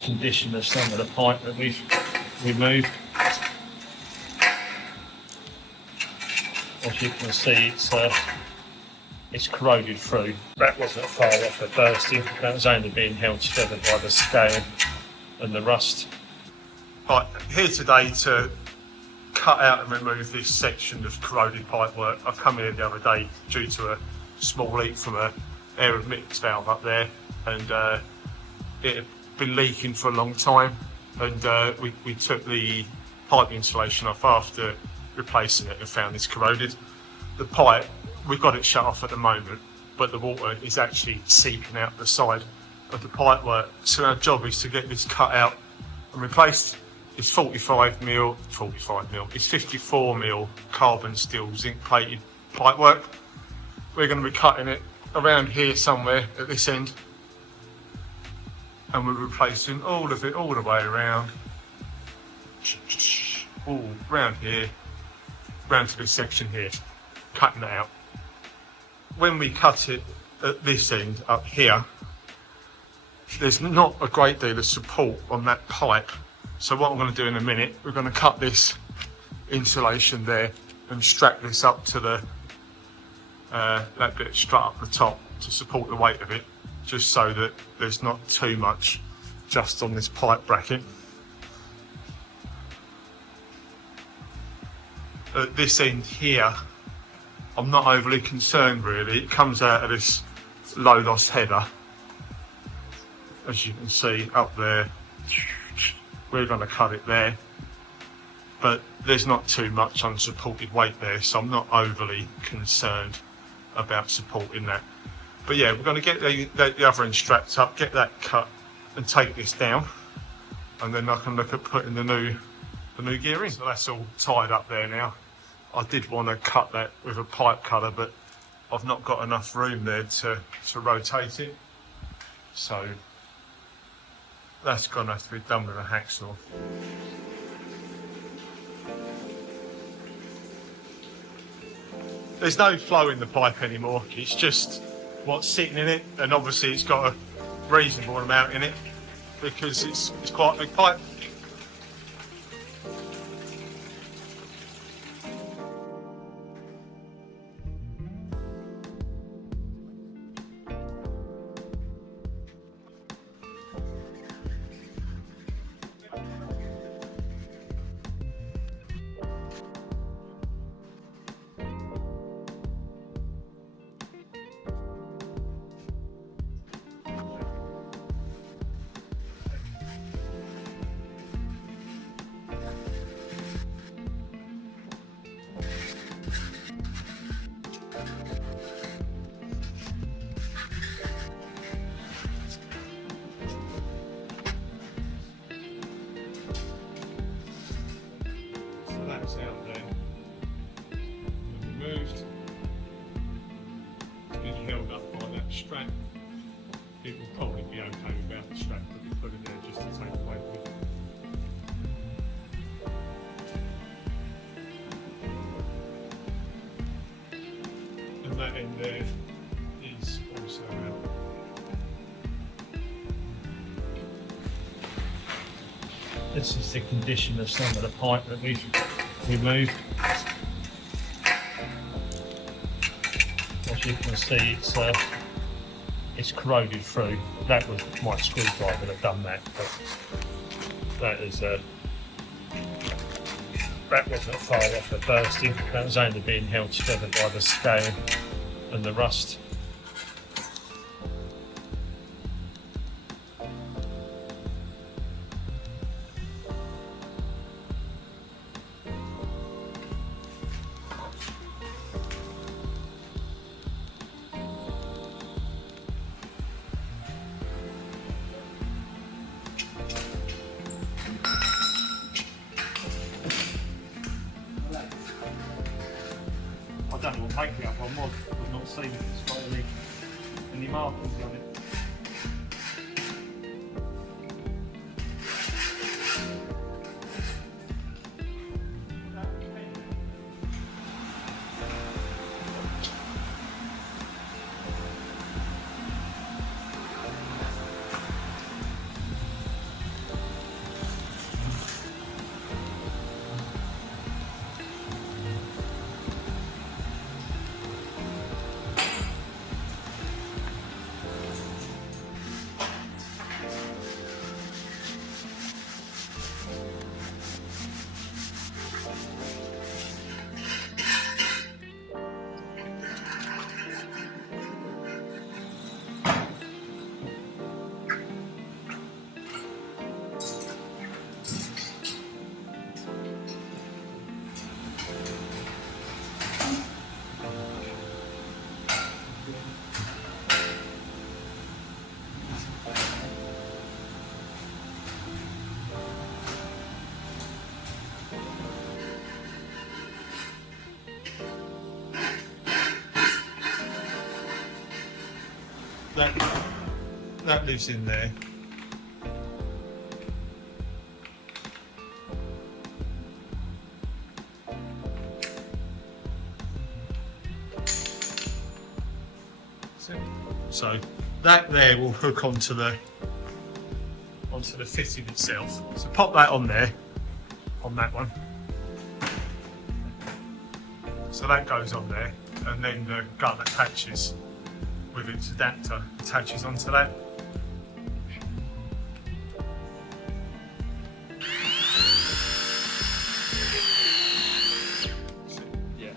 Condition of some of the pipe that we've removed. As you can see, it's corroded through. That wasn't far off of bursting. That was only being held together by the scale and the rust. Right, here today to cut out and remove this section of corroded pipework. I come here the other day due to a small leak from an air admittance valve up there, and it had been leaking for a long time, and we took the pipe insulation off after replacing it and found this corroded. The pipe, we've got it shut off at the moment, but the water is actually seeping out the side of the pipework. So our job is to get this cut out and replaced. It's 45 mil, it's 54 mil carbon steel zinc plated pipework. We're going to be cutting it around here somewhere at this end, and we're replacing all of it all the way around, all round here, round to this section here, cutting it out. When we cut it at this end up here, there's not a great deal of support on that pipe. So what I'm going to do in a minute, we're going to cut this insulation there and strap this up to the that bit of strut up the top to support the weight of it, just so that there's not too much just on this pipe bracket. At this end here, I'm not overly concerned really. It comes out of this low loss header, as you can see up there. We're going to cut it there, but there's not too much unsupported weight there, so I'm not overly concerned about supporting that. But yeah, we're going to get the other end strapped up, get that cut and take this down, and then I can look at putting the new gear in. So that's all tied up there now. I did want to cut that with a pipe cutter, but I've not got enough room there to rotate it, so that's going to have to be done with a hacksaw. There's no flow in the pipe anymore, it's just what's sitting in it, and obviously it's got a reasonable amount in it because it's quite a big pipe. Out there and removed, it's been held up by that strap. It will probably be okay without the strap, but we put it there just to take away with it. And that end there is also out. This is the condition of some of the pipe that we've removed. As you can see, it's corroded through. That was my screwdriver that done that, but that wasn't far off of bursting. That was only being held together by the scale and the rust. I don't know what make the other one was. I've not seen if it's got any markings on it. that lives in there. So that there will hook onto the fitting itself. So pop that on there, on that one. So that goes on there, and then the gun attaches with its adapter, attaches onto that. Yeah.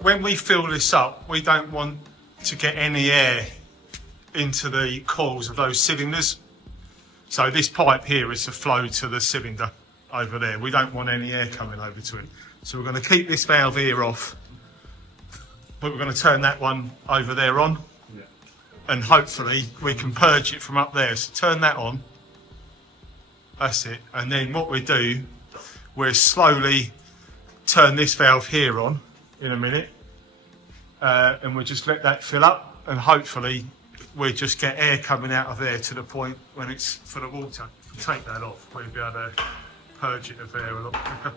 When we fill this up, we don't want to get any air into the coils of those cylinders. So this pipe here is to flow to the cylinder over there. We don't want any air coming over to it. So we're going to keep this valve here off, but we're going to turn that one over there on. Yeah. And hopefully we can purge it from up there. So turn that on. That's it. And then what we do, we'll slowly turn this valve here on in a minute, and we'll just let that fill up, and hopefully we'll just get air coming out of there to the point when it's full of water. If we take that off, we'll be able to purge it of air a lot quicker.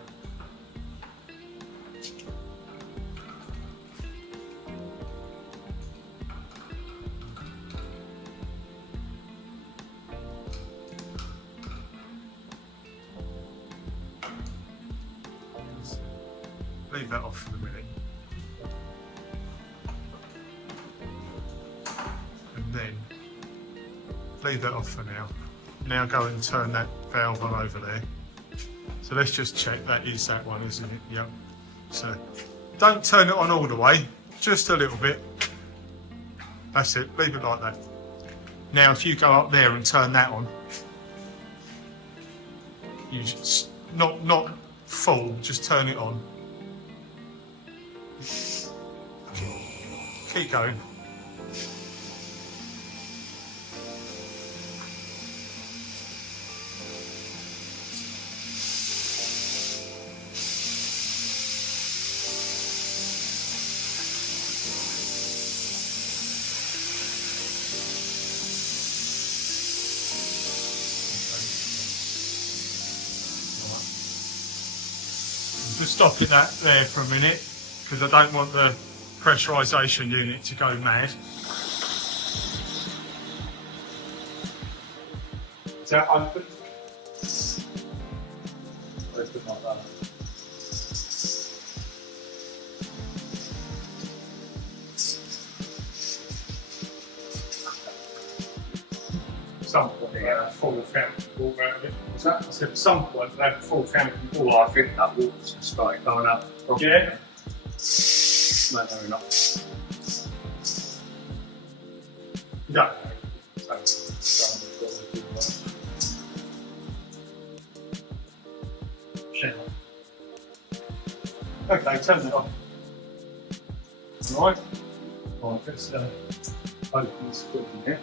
Leave that off for a minute. And then leave that off for now. Now go and turn that valve on over there. So let's just check, that is that one, isn't it? Yep. So don't turn it on all the way, just a little bit. That's it, leave it like that. Now if you go up there and turn that on, you just, not full, just turn it on. Keep going. Just stopping that there for a minute, because I don't want the pressurization unit to go mad. Is that open? Open like that. Some point they had a full fountain water out of it. What's that? I said at some point they had a full fountain water. Well, I think that water's just started going up. Yeah? No, no, not. No. Okay, turn it off. Right. Right, let's open this in here.